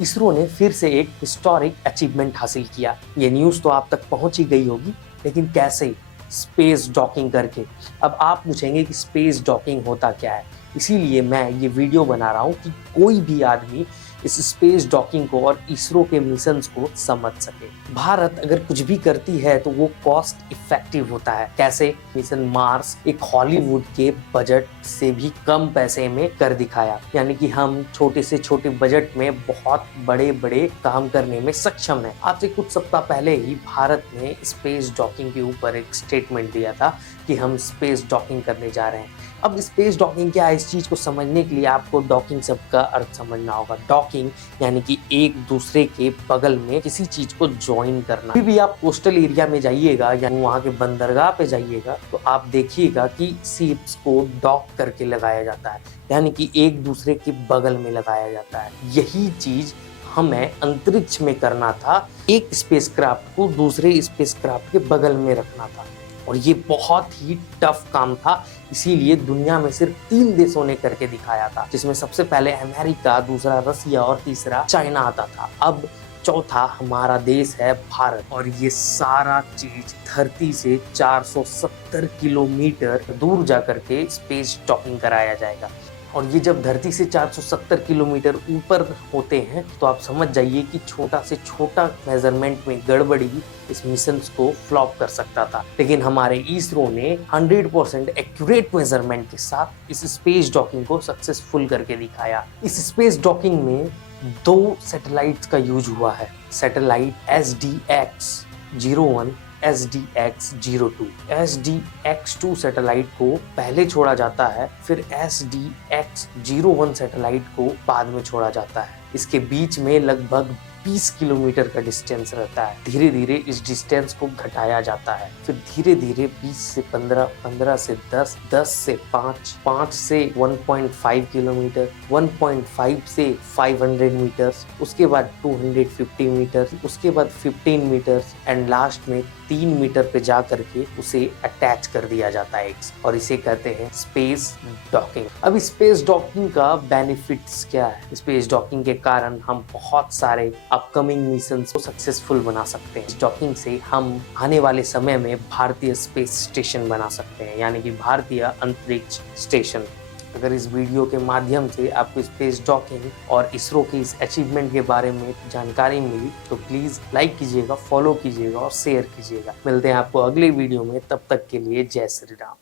इसरो ने फिर से एक हिस्टोरिक अचीवमेंट हासिल किया। ये न्यूज़ तो आप तक पहुंच ही गई होगी, लेकिन कैसे? स्पेस डॉकिंग करके। अब आप पूछेंगे कि स्पेस डॉकिंग होता क्या है? इसीलिए मैं ये वीडियो बना रहा हूँ कि कोई भी आदमी इस स्पेस डॉकिंग को और इसरो के मिशंस को समझ सके। भारत अगर कुछ भी करती है तो वो कॉस्ट इफेक्टिव होता है। कैसे? मिशन मार्स एक हॉलीवुड के बजट से भी कम पैसे में कर दिखाया, यानी कि हम छोटे से छोटे बजट में बहुत बड़े बड़े काम करने में सक्षम है। आज से कुछ सप्ताह पहले ही भारत ने स्पेस डॉकिंग के ऊपर एक स्टेटमेंट दिया था कि हम स्पेस डॉकिंग करने जा रहे हैं। अब स्पेस डॉकिंग क्या है, इस चीज को समझने के लिए आपको डॉकिंग शब्द का अर्थ समझना होगा। डॉकिंग यानी कि एक दूसरे के बगल में किसी चीज को ज्वाइन करना। कभी भी आप कोस्टल एरिया में जाइएगा या वहाँ के बंदरगाह पे जाइएगा तो आप देखिएगा कि शिप्स को डॉक करके लगाया जाता है, यानी कि एक दूसरे के बगल में लगाया जाता है। यही चीज हमें अंतरिक्ष में करना था, एक स्पेसक्राफ्ट को दूसरे स्पेसक्राफ्ट के बगल में रखना था, और ये बहुत ही टफ काम था। इसीलिए दुनिया में सिर्फ 3 देशों ने करके दिखाया था, जिसमें सबसे पहले अमेरिका, दूसरा रसिया और तीसरा चाइना आता था। अब चौथा हमारा देश है भारत, और ये सारा चीज धरती से 470 किलोमीटर दूर जा करके स्पेस डॉकिंग कराया जाएगा। और ये जब धरती से 470 किलोमीटर ऊपर होते हैं तो आप समझ जाइए कि छोटा से छोटा मेजरमेंट में गड़बड़ी इस मिशन को फ्लॉप कर सकता था। लेकिन हमारे इसरो ने 100% एक्यूरेट मेजरमेंट के साथ इस स्पेस डॉकिंग को सक्सेसफुल करके दिखाया। इस स्पेस डॉकिंग में 2 सैटेलाइट्स का यूज हुआ है। Satellite SDX-01, SDX-02। SDX-2 satellite को पहले छोड़ा जाता है, फिर SDX-01 सैटेलाइट को बाद में छोड़ा जाता है। इसके बीच में लगभग 20 किलोमीटर का डिस्टेंस रहता है। धीरे धीरे इस डिस्टेंस को घटाया जाता है, फिर धीरे धीरे 20 से 15, 15 से 10, 10 से 5, 5 से 1.5 किलोमीटर, 1.5 से 500 मीटर्स, उसके बाद 250 मीटर, उसके बाद 15 मीटर्स एंड लास्ट में 3 मीटर पे जा करके उसे अटैच कर दिया जाता है, और इसे कहते हैं स्पेस डॉकिंग। अब स्पेस डॉकिंग का बेनिफिट्स क्या है? स्पेस डॉकिंग के कारण हम बहुत सारे अपकमिंग मिशंस को सक्सेसफुल बना सकते हैं। इस डॉकिंग से हम आने वाले समय में भारतीय स्पेस स्टेशन बना सकते हैं, यानी कि भारतीय अंतरिक्ष स्टेशन। अगर इस वीडियो के माध्यम से आपको स्पेस डॉकिंग और इसरो के इस अचीवमेंट के बारे में जानकारी मिली तो प्लीज़ लाइक कीजिएगा, फॉलो कीजिएगा और शेयर कीजिएगा। मिलते हैं आपको अगले वीडियो में, तब तक के लिए जय श्री राम।